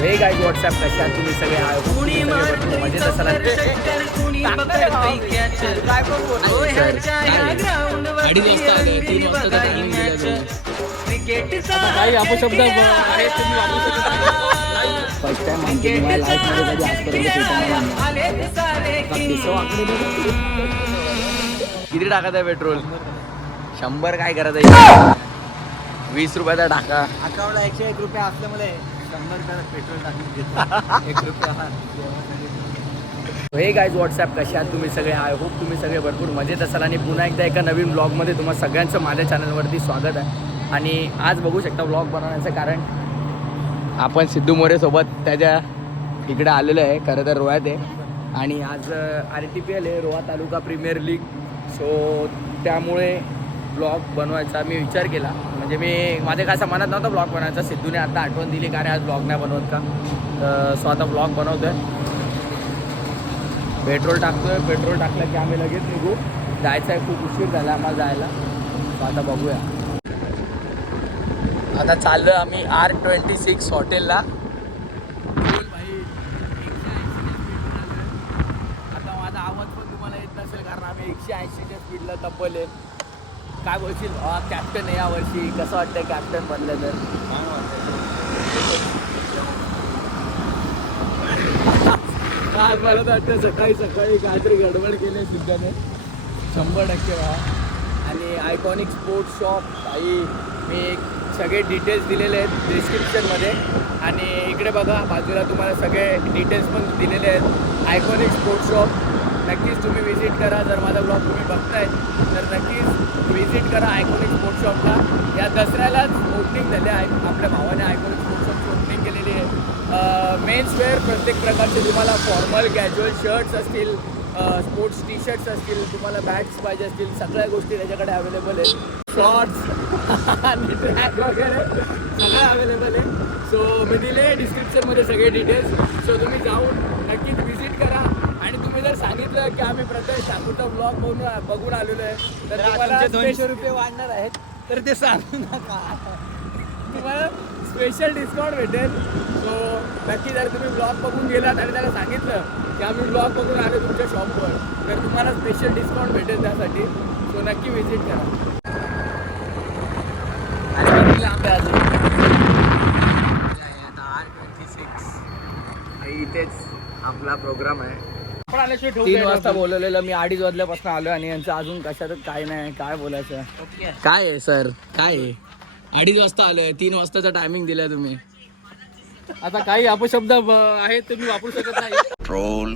हे काय व्हॉट्सअप कशा तुम्ही सगळे मजेत. क्रिकेटचा काही अपशब्द. फर्स्ट टाइम आमची तुम्हाला लाईफमध्ये कधी आजपर्यंत. किती टाकत आहे पेट्रोल? शंभर काय करत आहे? वीस रुपयाचा टाका. अकाउंटला एकशे एक रुपये असल्यामुळे शंभर रुपयाला पेट्रोल टाकून एक रुपया हे गाईज व्हॉट्सअप कशा आहात तुम्ही सगळे? आय होप तुम्ही सगळे भरपूर मजेत असाल आणि पुन्हा एकदा एका नवीन ब्लॉगमध्ये तुम्हाला सगळ्यांचं माझ्या चॅनलवरती स्वागत आहे. आणि आज बघू शकता ब्लॉग बनवण्याचं कारण आपण सिद्धू मोरेसोबत त्याच्या इकडे आलेलो आहे खरं तर रोह्यात आहे. आणि आज आर टी पी एल आहे Roha taluka premier league so त्यामुळे ब्लॉग बनवायचा मी विचार केला. म्हणजे मी माझ्या काय असं मनात नव्हतं ब्लॉग बनवायचा. सिद्धूने आता आठवण दिली कारण आज ब्लॉग नाही बनवत का? तर सो आता ब्लॉग बनवतोय. पेट्रोल टाकतोय. पेट्रोल टाकलं की आम्ही लगेच निघू. जायचं आहे खूप उशीर झाला आम्हाला जायला. सो आता बघूया. आता चाललो आम्ही आर ट्वेंटी सिक्स हॉटेलला. आता माझा आवाज पण तुम्हाला येत नसेल कारण आम्ही एकशे ऐंशीच्या स्पीडला तब्बल आहे. काय बोलशील? कॅप्टन आहे यावर्षी कसं वाटतंय कॅप्टन बनलं तर? काय मला वाटतं सकाळी सकाळी काहीतरी गडबड केली सिद्धाने. शंभर टक्के वा आणि आयकॉनिक स्पोर्ट्स शॉप काही मी एक सगळे डिटेल्स दिलेले आहेत डिस्क्रिप्शनमध्ये आणि इकडे बघा बाजूला तुम्हाला सगळे डिटेल्स पण दिलेले आहेत. आयकॉनिक स्पोर्ट्स शॉप नक्कीच तुम्ही व्हिजिट करा. जर माझा ब्लॉग तुम्ही बघताय तर नक्कीच व्हिजिट करा आयकॉनिक स्पोर्ट्स शॉपला या दसऱ्यालाच ओपनिंग झाले आहे. आपल्या भावाने आयकॉनिक स्पोर्ट्स शॉपची ओपनिंग केलेली आहे. मेन्स वेअर प्रत्येक प्रकारचे तुम्हाला फॉर्मल कॅज्युअल शर्ट्स असतील स्पोर्ट्स टी शर्ट्स असतील तुम्हाला बॅट्स पाहिजे असतील सगळ्या गोष्टी त्याच्याकडे अवेलेबल आहेत. शॉर्ट्स आणि ट्रॅक वगैरे सगळं अवेलेबल आहे. सो मी दिले डिस्क्रिप्शनमध्ये सगळे डिटेल्स सो तुम्ही जाऊन नक्कीच व्हिजिट करा आणि तुम्ही जर सांगितलं की आम्ही प्रत्येक ठाकूरचा ब्लॉग बघून बघून आलेलो आहे. तर तुम्हाला दोनशे रुपये वाढणार आहेत. तर ते सांगू नका. तुम्हाला स्पेशल डिस्काउंट भेटेल. सो नक्की जर तुम्ही ब्लॉग बघून गेलात आणि त्याला सांगितलं की आम्ही ब्लॉग बघून आलो तुमच्या शॉपवर तर तुम्हाला स्पेशल डिस्काउंट भेटेल त्यासाठी. सो नक्की व्हिजिट करा. इथेच आपला प्रोग्राम आहे. तीन वाजता बोलवलेलं मी अडीच वाजल्यापासून आलो आणि यांचं अजून कशातच काय नाही काय बोलायचं? काय आहे सर? काय आहे? अडीच वाजता आलोय तीन वाजताचा टायमिंग दिलाय तुम्ही. आता काही अपशब्द आहेत तुम्ही वापरू शकत नाही. Control.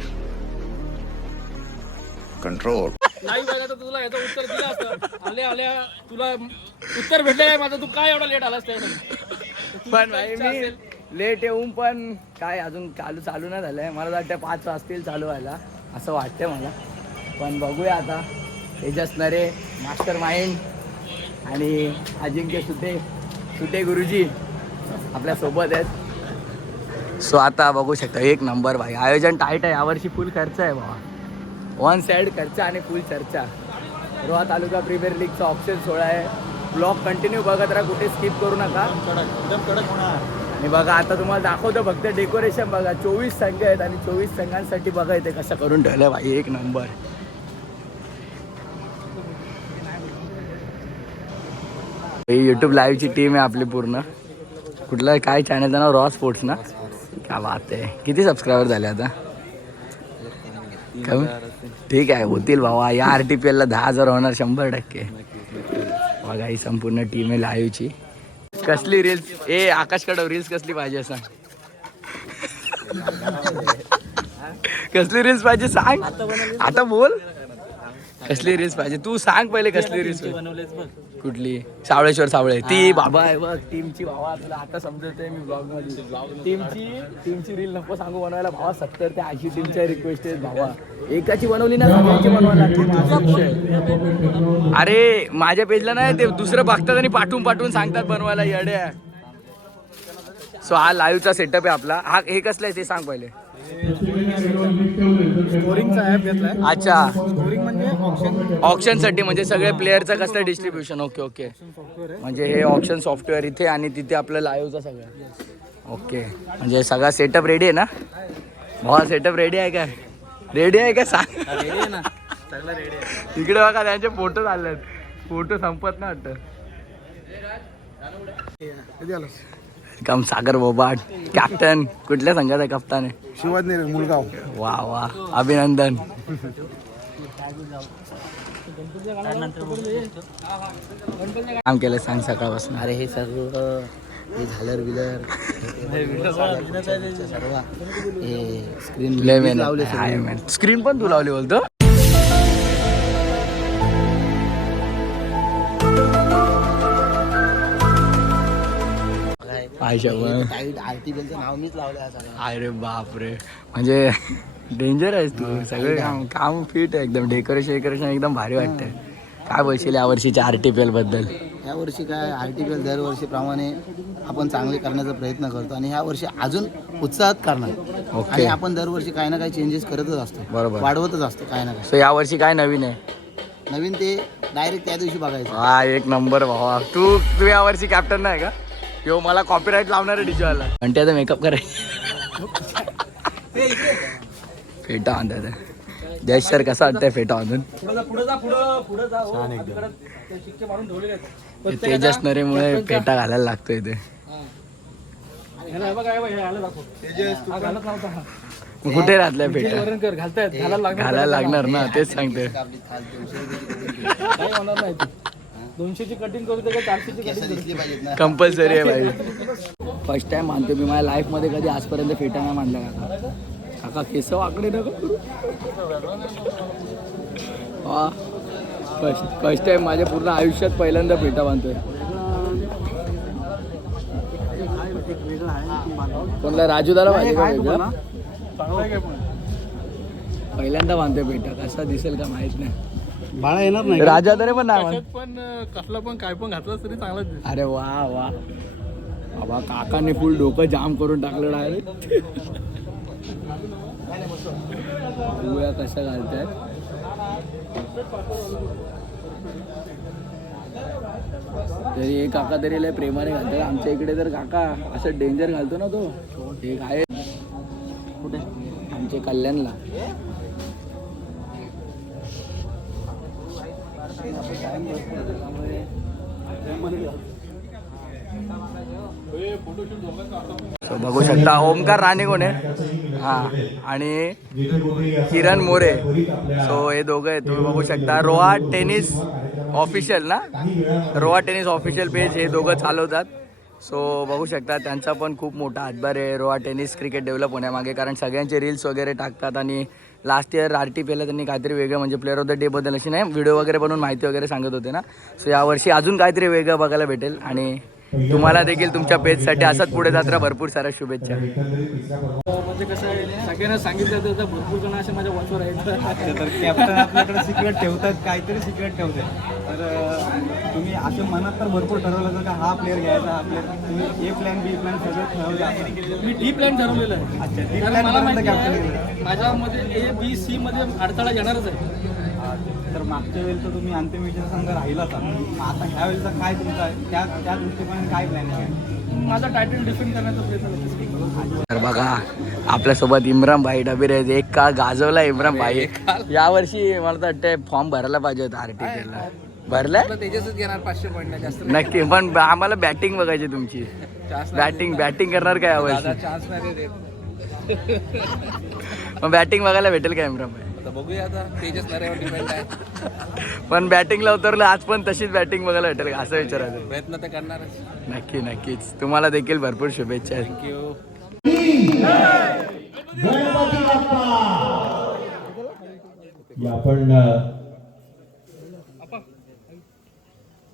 Control. नाही पाहिजे तर तुला याचं उत्तर दिलं असतं. आल्या आल्या तुला उत्तर भेटलं नाही माझं तू काय एवढा लेट आलास त्यासाठी पण भाई मी लेट येऊन पण काय अजून चालू चालू नाही झालं आहे मला वाटतं पाच वाजतील चालू व्हायला. असं वाटतंय मला. पण बघूया आता. तेजस नरे मास्टर माइंड आणि अजिंक्य सुटे सुटे गुरुजी आपल्यासोबत आहेत. सो आता बघू शकता एक नंबर भाई. आयोजन टाईट आहे. यावर्षी फुल खर्च आहे बाबा वन साईड खर्च आणि फुल चर्चा. रोहा तालुका प्रीमियर लीगचा ऑप्शन सोळा आहे. ब्लॉग कंटिन्यू बघत राहा. कुठे स्किप करू नका. एकदम कडक होणार. आणि बघा आता तुम्हाला दाखवतो फक्त डेकोरेशन बघा. चोवीस संघ आहेत आणि चोवीस संघांसाठी बघा इथे कसं करून ठेवलं भाई एक नंबर. युट्यूब लाईव्हची टीम आहे आपली पूर्ण. कुठलं काय चॅनलचं नाव रॉ स्पोर्ट्स ना? काय बात आहे. किती सबस्क्रायबर झाले आता? कमी? ठीक आहे होतील भावा. या आर टी पी एलला दहा हजार होणार शंभर टक्के. बघा ही संपूर्ण टीम आहे लाईव्हची कसली रील्स ए आकाश कडव रील्स कसली पाहिजे सांग. कसली रील्स पाहिजे सांग? आता बोल. कसली रील्स पाहिजे? तू सांग पहिले कसली रील्स बघ. कुठली? सावळेश्वर सावळे. ती बाबा आहे बघ. टीमची भावा तुला आता समजतंय मी ब्लॉगमध्ये टीमची टीमची रील नको सांगू बनवायला. भावा सत्तर ते ऐंशी टीमच्या रिक्वेस्ट आहेत भावा. एकाची बनवली ना सगळ्यांची बनवायला. अरे माझ्या पेजला नाही ते दुसरं बघतात आणि पाठवून पाठवून सांगतात बनवायला येड्या. सो हा लाईव्हचा सेटअप आहे आपला. हा हे कसलं आहे ते सांग पहिले. स्कोरिंगचा ॲप घेतलाय. अच्छा. स्कोरिंग म्हणजे ऑप्शन ऑप्शनसाठी म्हणजे सगळे प्लेअरचं कसलं डिस्ट्रीब्युशन ओके ओके सॉफ्टवेअर आहे. म्हणजे हे ऑप्शन सॉफ्टवेअर इथे आणि तिथे आपलं लाईव्हचं सगळं. ओके म्हणजे सगळा सेटअप रेडी आहे ना? भावा सेटअप रेडी आहे काय? रेडी आहे का? सांग. रेडी आहे ना. सगळं रेडी आहे. इकडे बघा त्यांचे फोटो चाललेत. फोटो संपत ना वाटतं. कम सागर बोबाट कॅप्टन कुठल्या संघाचा कप्तान आहे शिवाजी मुलगाव. वा वा अभिनंदन. काम केलं सांग सकाळपासून. अरे हे सर्व हे झालर विलर सर्व. हे स्क्रीन लय मेहनत. लावले. स्क्रीन पण तू लावली बोलतो? आरतीबेलचं नाव मीच लावलं अरे बाप रे म्हणजे डेंजर आहेस तू. सगळं काम काम फिट आहे एकदम. डेकोरेशन डेकोरेशन एकदम भारी वाटतंय. काय बोलशील या वर्षीच्या आर टी पी एलबद्दल? या वर्षी काय आर्टिकल दरवर्षीप्रमाणे आपण चांगले करण्याचा प्रयत्न करतो आणि ह्या वर्षी अजून उत्साहात करणार. ओके आणि आपण दरवर्षी काही ना काही चेंजेस करतच असतो. बरोबर. वाढवतच असतो काही ना काही. सो या वर्षी काय नवीन आहे? नवीन ते डायरेक्ट त्या दिवशी बघायचं. हा एक नंबर भावा. तू तू या वर्षी कॅप्टन नाही का? यो मला कॉपीराईट लावणार आहे डीजेवाला आणि त्याचा मेकअप करायचं फेटा आणतात जयेश सर कसं वाटतंय फेटा आणून? पुढे जा पुढे जा पुढं पुढे जा. हो. तेजस नरेमुळे फेटा घालायला लागतोय ते. हे. हे हे. हा, हा. कुठे राहतलाय फेटा? वरण कर घालतायत. घालायला लागणार घालायला लागणार ना तेच सांगते दोनशेची कटिंग करू दे का चारशेची कटिंग करू दिसली पाहिजेत ना. कंपल्सरी आहे भाई. फर्स्ट टाइम मानतो मी माझ्या लाईफमध्ये कधी आजपर्यंत फेटा नाही मानला काका. काका केस वाकडे नका फर्स्ट फर्स्ट टाइम माझ्या पूर्ण आयुष्यात पहिल्यांदा फेटा बांधतोय कोणला राजू दादा माहिती का वेगळा? पहिल्यांदा बांधतोय फेटा. कसा दिसेल का माहीत नाही. बाळा येणार नाही राजा तरी पण नाही पण कसला पण काय पण घातलं तरी चांगलं अरे वा वा. बाबा काकाने फुल डोकं जाम करून टाकलं डायरेक्ट कसं घालताय. तरी एक काका तरी लय प्रेमाने घालतात. आमच्या इकडे तर काका असं डेंजर घालतो ना तो. एक आहे? कुठे आमच्या कल्याणला. So, बघू शकता. ओमकार राणे कोण आहे? हा. आणि किरण मोरे. सो हे दोघं आहे तुम्ही बघू शकता. रोहा टेनिस ऑफिशियल ना? रोहा टेनिस ऑफिशियल पेज हे दोघं चालवतात. सो बघू शकता. त्यांचा पण खूप मोठा हातभार आहे. रोहा टेनिस क्रिकेट डेव्हलप होण्यामागे. कारण सगळ्यांचे रील्स वगैरे टाकतात आणि लास्ट इयर आर टी पीला त्यांनी काहीतरी वेगळं म्हणजे प्लेअर ऑफ द डे बद्दल अशी नाही व्हिडिओ वगैरे बनवून माहिती वगैरे सांगत होते ना. सो यावर्षी अजून काहीतरी वेगळं बघायला भेटेल आणि तुम्हाला देखील तुमच्या पेजसाठी असंच पुढे जात राहा भरपूर साऱ्या शुभेच्छा. म्हणजे कसं आहे सगळ्यांना सांगितलं तर भरपूर जण असे माझ्या वॉचवर आहेत. तर कॅप्टन आपल्याकडे सिक्रेट ठेवतात काहीतरी सिक्रेट ठेवतात तर तुम्ही असं मनात तर भरपूर ठरवलं तर का हा प्लेअर घ्यायचा हा प्लेअर तुम्ही ए प्लॅन बी प्लॅन सगळं ठरवलं. मी डी प्लॅन ठरवलेलं आहे. अच्छा डी प्लॅन मला पर्यंत माहिती कॅप्टन आहे? माझ्यामध्ये ए बी सी मध्ये अडथळा येणारच आहे. तर मागच्या वेळेस तर तुम्ही अंतिम विजय संघ राहिला आता. ह्या वेळेचा काय तुमचा त्या त्या दृष्टिकोनाने काय प्लॅन आहे? माझा टायटल डिफेंड करण्याचा प्रयत्न तर बघा आपल्यासोबत इम्रान भाई डबीर आहेत. एक का गाजवला इम्रान भाई यावर्षी मला तर वाटतंय फॉर्म भरायला पाहिजे होता आरटीपीला भरलाय? तेजसच घेणार पाचशे पॉईंट जास्त नक्की पण आम्हाला बॅटिंग बघायची तुमची. बॅटिंग बॅटिंग करणार काय यावर्षी? चान्स नाही देत. मग बॅटिंग बघायला भेटेल का इम्रान भाई आता बघूया आता. तेजस नऱ्यावर डिपेंड आहे. पण बॅटिंगला उतरलं आज पण तशीच बॅटिंग बघायला भेटेल का? असं विचारायचं प्रयत्न तर करणारच. नक्की नक्कीच. तुम्हाला देखील भरपूर शुभेच्छा. थँक्यू आपण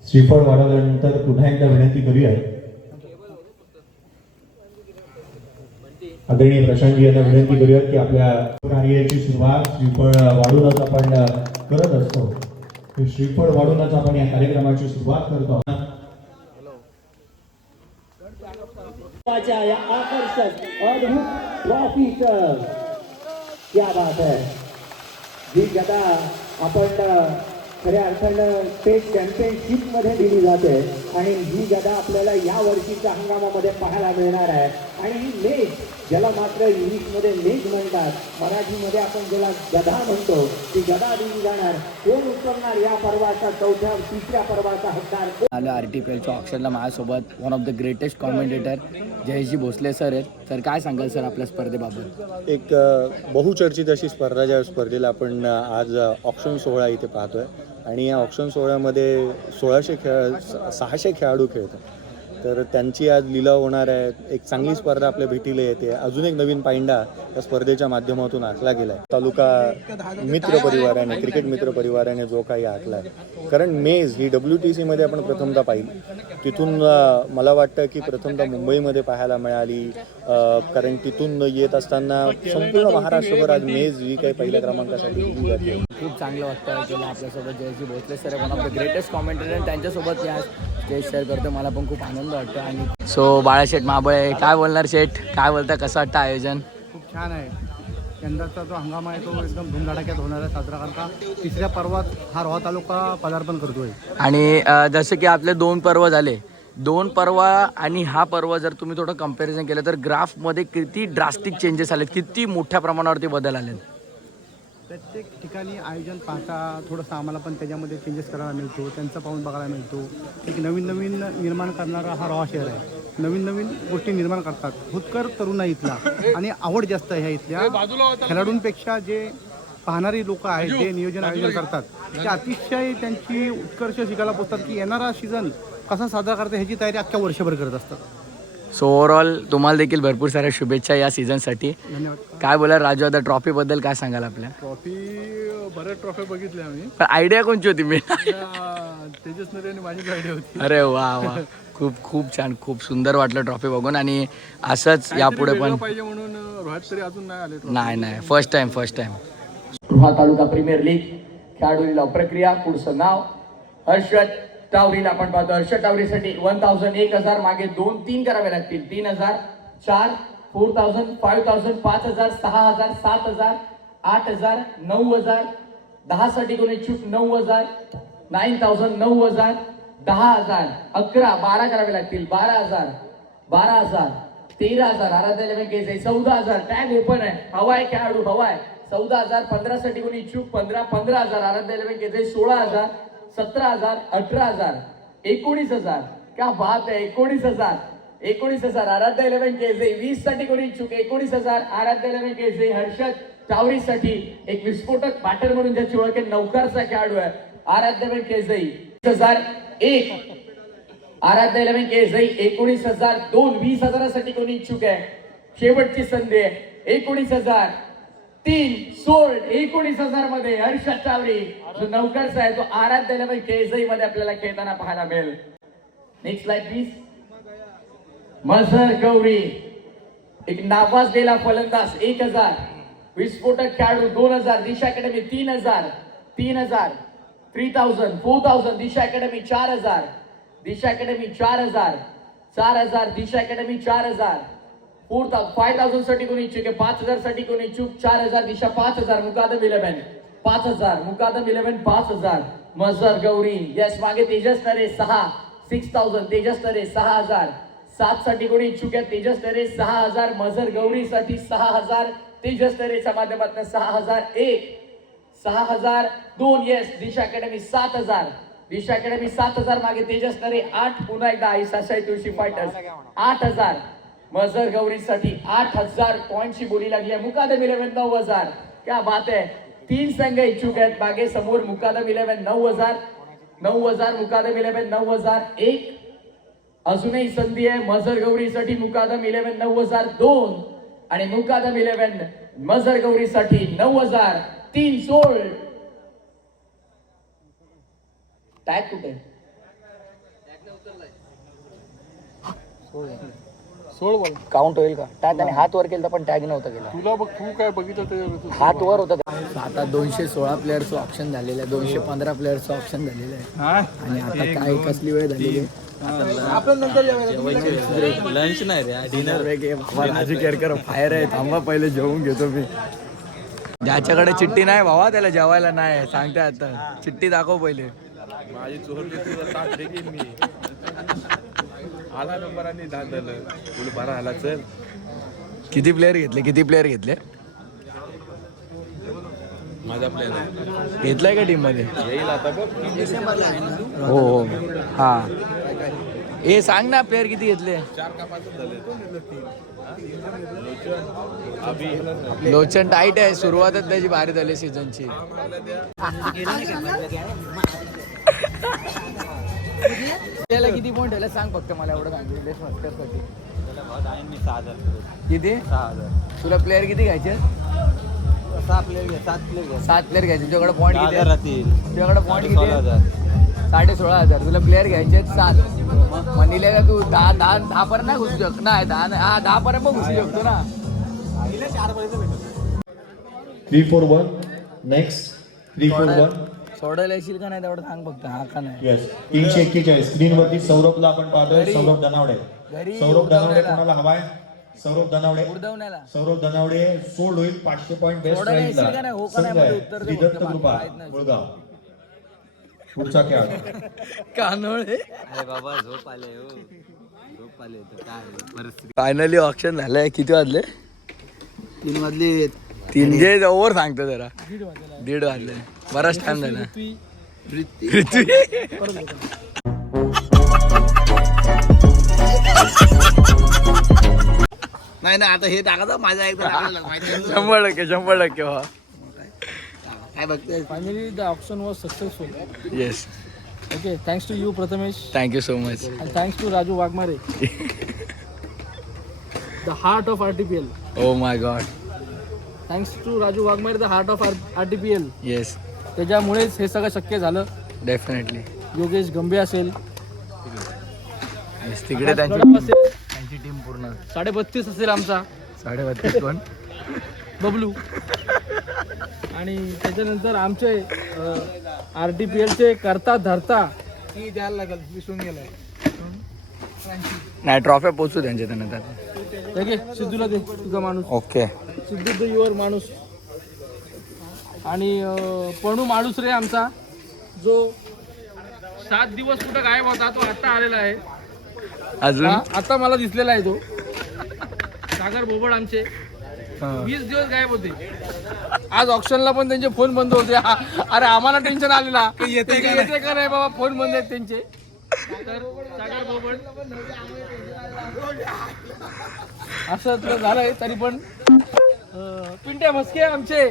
श्रीफळ वाढवल्यानंतर पुन्हा एकदा विनंती करूया. आदरणीय प्रशांतजी यांना विनंती करूयात की आपल्या कार्याची सुरुवात श्रीफळ वाढूनच आपण करत असतो. श्रीफळ वाढूनच आपण या कार्यक्रमाची सुरुवात करतो. या आकर्षक अद्भुत ट्रॉफी क्या बात है. जी गदा आपण खऱ्या अर्थानं स्टेट चॅम्पियनशिपमध्ये दिली जाते आणि ही गदा आपल्याला या वर्षीच्या हंगामामध्ये पाहायला मिळणार आहे. आणि ही मेघ ज्याला मात्र इंग्लिशमध्ये मेघ म्हणतात मराठीमध्ये आपण ज्याला गदा म्हणतो ती गदा दिली जाणार कोण उतरणार या पर्वाचा चौथ्या तिसऱ्या पर्वाचा हक्कार आलो आर टी पी एलच्या ऑप्शनला माझ्यासोबत one of the greatest commentator Jayji Bhosale sir आहेत. तर काय सांगाल सर आपल्या स्पर्धेबाबत? एक बहुचर्चित अशी स्पर्धा ज्या स्पर्धेला आपण आज ऑप्शन सोहळा इथे पाहतोय. आणि या ऑप्शन सोहळ्यामध्ये सोळाशे खेळ स- सहाशे खेळाडू खेळतात. तर त्यांची आज लिलाव होणार आहे. एक चांगली स्पर्धा आपल्या भेटीला येते. अजून एक नवीन पायंडा या स्पर्धेच्या माध्यमातून आखला गेला आहे तालुका मित्र परिवाराने क्रिकेट मित्र परिवाराने जो काही आखला आहे कारण मेज ही डब्ल्यू टी सीमध्ये आपण प्रथमतः पाहिली. तिथून मला वाटतं की प्रथमतः मुंबईमध्ये पाहायला मिळाली. कारण तिथून येत असताना संपूर्ण महाराष्ट्रभर आज मेज ही काही पहिल्या क्रमांकासाठी दिली जाते खूप चांगलं वाटतं केलं आपल्यासोबत. Jayji Bhosale sir one of the greatest commentator आणि त्यांच्यासोबत मी आज स्टेज शेअर करतो मला पण खूप आनंद वाटतो आणि सो बाळाशेठ महाबळे काय बोलणार शेठ? काय बोलता? कसं वाटतं आयोजन? खूप छान आहे. यंदाचा जो हंगाम आहे तो एकदम धुमधडाक्यात होणार आहे साजरा कारण का तिसऱ्या पर्वात हा रोहा तालुका पदार्पण करतोय. आणि जसं की आपले दोन पर्व झाले. दोन पर्व आणि हा पर्व जर तुम्ही थोडं कंपॅरिझन केलं तर ग्राफमध्ये किती ड्रास्टिक चेंजेस आलेत किती मोठ्या प्रमाणावरती बदल आलेत? प्रत्येक ठिकाणी आयोजन पाहता थोडंसं आम्हाला पण त्याच्यामध्ये चेंजेस करायला मिळतो त्यांचं पाहून बघायला मिळतो. एक नवीन नवीन निर्माण करणारा हा रॉ शहर आहे. नवीन नवीन गोष्टी निर्माण करतात. हुतकर तरुण आहे इथला आणि आवड जास्त आहे ह्या इथल्या. खेळाडूंपेक्षा जे पाहणारी लोक आहेत जे नियोजन आयोजन करतात ते अतिशय त्यांची उत्कर्ष शिकायला पोचतात की येणारा सीझन कसा साजरा करता ह्याची तयारी अख्ख्या वर्षभर करत असतात. सो ओव्हरऑल तुम्हाला देखील भरपूर साऱ्या शुभेच्छा या सीझनसाठी धन्यवाद. काय बोला राजू आता ट्रॉफीबद्दल काय सांगाल आपल्या? ट्रॉफी बऱ्याच ट्रॉफी बघितल्या आम्ही. पण आयडिया कोणची होती मी तेजस नरे आणि माझी आयडिया होती. अरे वा वा. खूप खूप छान खूप सुंदर वाटलं ट्रॉफी बघून आणि असंच यापुढे पण पाहिजे म्हणून रोहित तरी अजून नाही आले नाही नाही. First time first time Roha taluka premier league खेळाडू प्रक्रिया पुढचं नाव हर्षद टावरीला आपण पाहतो. हर्ष टावरीसाठी वन थाउजंड एक हजार मागे दोन तीन करावे लागतील. तीन हजार चार फोर थाउजंड फाईव्ह थाउजंड पाच हजार सहा हजार सात हजार आठ हजार नऊ हजार दहा साठी कोणी इच्छुक? नऊ हजार नाईन थाउजंड नऊ हजार दहा हजार अकरा बारा करावे लागतील. बारा हजार बारा हजार तेरा हजार आराध्याला केस आहे. चौदा हजार टॅग ओपन आहे. हवा आहे खेळाडू आहे. चौदा हजार पंधरासाठी कोणी इच्छुक? पंधरा पंधरा हजार आराध्याला केस आहे. सोळा हजार सतरा हजार अठरा हजार एकोणीस हजार. का बात आहे एकोणीस हजार. एकोणीस हजार आराध्य इलेव्हन केजे वीससाठी कोणी इच्छुक? एकोणीस हजार आराध्य इलेव्हन केजे हर्षद टावरीसाठी एक विस्फोटक बॅटर म्हणून ज्याची ओळख आहे नौकारचा खेळाडू आहे. आराध्य केजे हजार एक. आराध्य इलेव्हन केजे एकोणीस हजार दोन. वीस हजारासाठी कोणी इच्छुक आहे? शेवटची संधी आहे. एकोणीस हजार तीन सोळ एकोणीस हजारमध्ये हर्षद चावरी. जो नौकरचा आहे तो आराध्याला इलेव्हनमध्ये आपल्याला खेळताना पाहायला मिळेल. नेक्स्ट लाइट प्लीज मसर गौरी. एक नावाजलेला फलंदाज एक हजार. विस्फोटक खेळाडू दोन हजार. दिशा अकॅडमी तीन हजार. तीन हजार. Three thousand four thousand Disha academy चार हजार. दिशा अकॅडमी चार हजार. चार हजार. दिशा अकॅडमी चार हजार. फोर थाउजंड फाय थाउजंडसाठी कोणी इच्छुक आहे? पाच हजारसाठी कोणी इच्छुक? चार हजार दिशा पाच हजार. मुकादम इलेव्हन पाच हजार. मुकादम इलेव्हन पाच हजार. मजर गौरी. यस मागे तेजस नरे सहा. सिक्स थाउजंड तेजस नरे सहा हजार. सात साठी कोणी इच्छुक आहे? तेजस नरे सहा हजार. मजर गौरी साठी सहा हजार. तेजस नरेच्या माध्यमातून सहा हजार. एक. सहा हजार. दोन. येस दिशा अकॅडमी सात हजार. दिशा अकॅडमी सात हजार. मागे तेजस नरे आठ. पुन्हा एकदा आई सासाई तुळशी फायटर्स आठ हजार. मजर गौरीसाठी आठ हजार पॉईंटची बोली लागली आहे. मुकादम इलेव्हन नऊ हजार. क्या बात आहे. तीन संघ इच्छुक आहेत. मागे समोर मुकादम इलेव्हन नऊ हजार. नऊ हजार मुकादम इलेव्हन नऊ हजार. एक अजूनही संधी आहे. मजर गौरीसाठी मुकादम इलेव्हन नऊ हजार दोन आणि मुकादम इलेव्हन मजर गौरीसाठी नऊ हजार तीन सोळ. टॅग कुठे? सोड बॉल काउंट होईल का? टॅग आणि हात वर केलं पण टॅग नव्हता केला. तुला बघ तू काय बघितलं हात वर होता आता दोनशे सोळा प्लेअरचं ऑप्शन झालेलं आहे. दोनशे पंधरा प्लेअरचं ऑप्शन झालेलं आहे. आणि आता काय कसली वेळ झालेली आहे? लंच नाही रे डिनर माझी केअर कर फायर आहे. थांबा पहिले जेवून घेतो मी. ज्याच्याकडे चिठ्ठी नाही भावा त्याला जेवायला नाही. सांगते आता. चिठ्ठी दाखव पहिले. आला नंबर आणि दहा झालं बोलू बारा आला चल. किती प्लेअर घेतले? किती प्लेअर घेतले? माझा प्लॅन आहे. घेतलाय का टीममध्ये येईल आता बघ. हो हो. हा. ए सांग ना प्लेअर किती घेतले? चार का पाच झाले. अभि लोचन टाईट आहे. सुरुवातच त्याची भारी झाली सीझनची त्याला किती पॉईंट आले सांग फक्त मला एवढं सांगितलं मास्टरसाठी. किती? तुला प्लेअर किती घ्यायचे? सहा प्लेअर घ्या सात प्लेअर घ्या सात प्लेअर घ्यायचे. तुझ्याकडे पॉईंट किती? राहतील. तुझ्याकडे पॉईंट किती आहे? साडे सोळा हजार. तुला प्लेअर घ्यायचे आहेत सात. म्हणले का तू दहा दहा दहा पर्यंत नाही घुसू शकतो? नाही दहा नाही, हा दहा पर्यंत पण घुसू शकतो ना. Three four one next three four one सोडायला येशील का नाही तेवढं सांग फक्त. हा का नाही? येस तीनशे एक्केचाळीस. स्क्रीन वरती सौरभला आपण पाहतोय. सौरभ दनावडे घरी सौरभ दनावडे उडवण्याला. कोणाला हवाय? सौरभ दनावडे सौरभ दनावडे फोल्ड होईल पाचशे पॉईंट बेस्ट नाही? हो का नाही? मध्ये उत्तर दे फक्त, विदत्त बाकी कृपा माहीत नाही. मुळगाव पुढचा खेळ. कानोळे. अरे बाबा झोप आले हो. झोप आले तर काय परिस्थिती. फायनली ऑप्शन झालंय. किती वाजले? तीन मधली तीन जे ओव्हर सांगतो जरा. दीड वाजले. बराच टाइम झाला. नाही नाही आता हे टाकायचं माझ्या एकदा. शंभर टक्के शंभर टक्के काय बघतोय finally the auction was successful yes okay thanks to you Prathamesh thank you so much and thanks to Raju Wagmare. the heart of RTPL. Oh my god Thanks to Raju Wagmare, the heart of RTPL. Yes त्याच्यामुळेच हे सगळं शक्य झालं. Definitely Yogesh गंभे असेल. तिकडे त्यांची असेल. त्यांची टीम पूर्ण. साडे बत्तीस असेल आमचा. साडे बत्तीस पण बबलू. आणि त्याच्यानंतर आमचे आर टी पी एलचे करता धरता. ती द्यायला लागेल विसरून गेलाय. नाही ट्रॉफ्या पोचू त्यांच्या त्यानंतर. घे, सिद्धूला दे. तुझा माणूस. ओके सिद्धू द युअर माणूस. आणि पणू माणूस रे आमचा जो सात दिवस कुठं गायब होता तो आता आलेला आहे. अजून? आता मला दिसलेला आहे तो. सागर बोबड आमचे. वीस दिवस गायब होते. आज ऑप्शनला पण त्यांचे फोन बंद होते. अरे आम्हाला टेन्शन आलेला येते येते का नाही? बाबा? फोन बंद आहेत त्यांचे. तर सागर बोबड. असं झालंय तरी पण पिंट्या म्हस्के आमचे.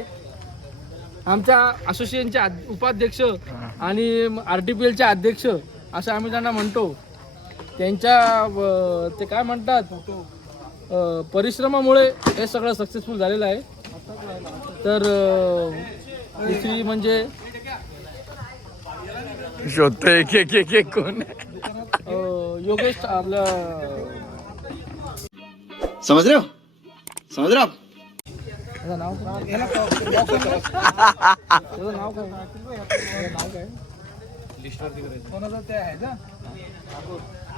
आमच्या असोसिएशनचे उपाध्यक्ष आणि आर टी पी एलचे अध्यक्ष असं आम्ही त्यांना म्हणतो. त्यांच्या ते काय म्हणतात? परिश्रमामुळे हे सगळं सक्सेसफुल झालेलं आहे. तर दुसरी म्हणजे? शोधतो एक एक एक एक कोण? योगेश आपलं समझ रहे हो समझ रहे हो आप? त्याचं नाव काय? त्याचं नाव काय? त्याचं नाव काय? कोणाचं ते आहे ना?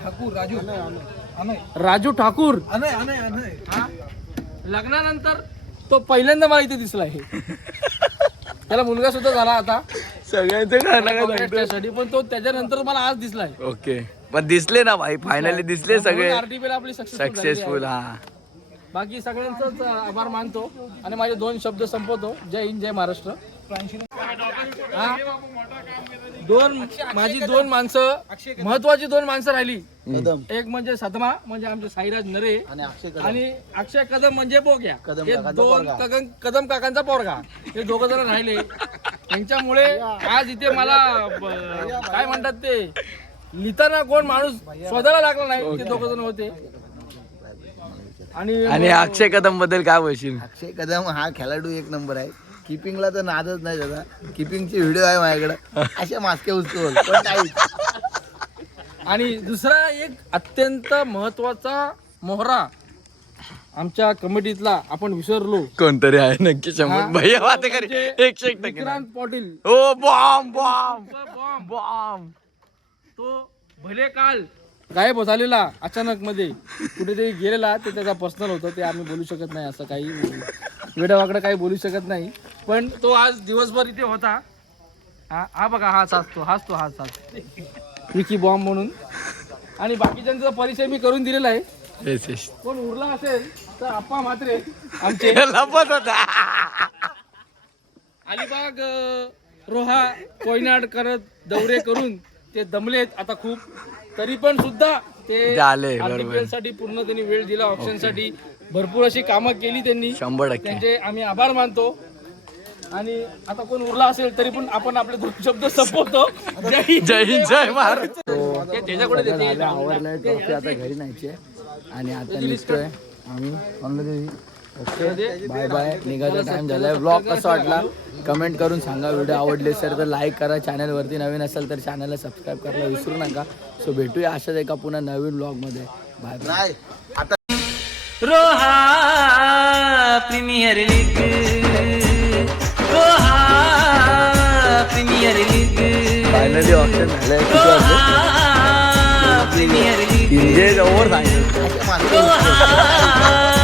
ठाकूर राजू. राजू ठाकूर. हा? लग्नानंतर तो पहिल्यांदा मला इथे दिसला आहे. त्याला मुलगा सुद्धा झाला आता. सगळ्यांचं काय पण तो त्याच्यानंतर मला आज दिसलाय ओके. पण दिसले ना भाई? फायनली दिसले सगळे. आरटीपीला आपली सक्सेसफुल हा. बाकी सगळ्यांचाच आभार मानतो आणि माझे दोन शब्द संपवतो. जय हिंद जय महाराष्ट्र. हा? दोन माझी दोन माणसं महत्वाची दोन माणसं राहिली. एक म्हणजे सदमा म्हणजे आमचे साईराज नरे. आणि अक्षय कदम. आणि अक्षय कदम म्हणजे बोग्या कदम हे काकांचा दोन पोरगा. कदम कदम काकांचा पोरगा. हे दोघ जण राहिले. त्यांच्यामुळे आज इथे मला ब- काय म्हणतात ते? लिहिताना कोण माणूस शोधायला लागला नाही. ते दोघ जण होते. आणि आणि अक्षय कदमबद्दल काय बोलशील? अक्षय कदम हा खेळाडू एक नंबर आहे. किपिंगला तर नादच नाही त्याचा किपिंगचे व्हिडिओ आहे माझ्याकडे. असे मास्के पण काही आणि दुसरा एक अत्यंत महत्त्वाचा मोहरा आमच्या कमिटीतला आपण विसरलो. कोणतरी आहे नक्की शंभर. भैया वाते करे. म्हणजे एकशे एक टक्के Vikrant Patil. Oh bomb bomb bomb bomb तो भले काल गायब झालेला अचानक मध्ये. कुठेतरी गेलेला ते त्याचा पर्सनल होतं ते आम्ही बोलू शकत नाही असं काही वेडावाकडं काही बोलू शकत नाही. पण तो आज दिवसभर इथे होता. हा हा बघा हाच तो हाच तो हाच हाच. विकी बॉम्ब म्हणून. आणि बाकीच्यांचा परिचय मी करून दिलेला आहे. कोण उरला असेल तर आप्पा मात्रे आमचे. अलिबाग रोहा कोयनाड करत दौरे करून ते दमलेत. आता खूप तरी पण सुद्धा ते RTPL साठी पूर्ण त्यांनी वेळ दिला ऑप्शनसाठी भरपूर अशी कामं केली त्यांनी. शंभर त्यांचे आम्ही आभार मानतो. आणि आता कोण उरला असेल तरी पण आपण आपले दोन शब्द संपवतो. जय हिंद, जय जय महाराज ते त्याच्याकडे देते. आवडलाय ट्रॉफी आता घरी न्यायची आहे आणि आता निघतोय आम्ही ओके. Bye bye. निघायचा टाइम झालाय. ब्लॉग कसा वाटला? कमेंट करून सांगा. व्हिडिओ आवडले असेल तर लाईक करा. चॅनलवरती नवीन असेल तर चॅनलला सबस्क्राईब करायला विसरू नका. सो भेटूया अशाच एका पुन्हा नवीन ब्लॉगमध्ये बाय बाय आता Roha premier league. Roha premier league. Finally auction Roha premier league. Over सांगितलं रोहा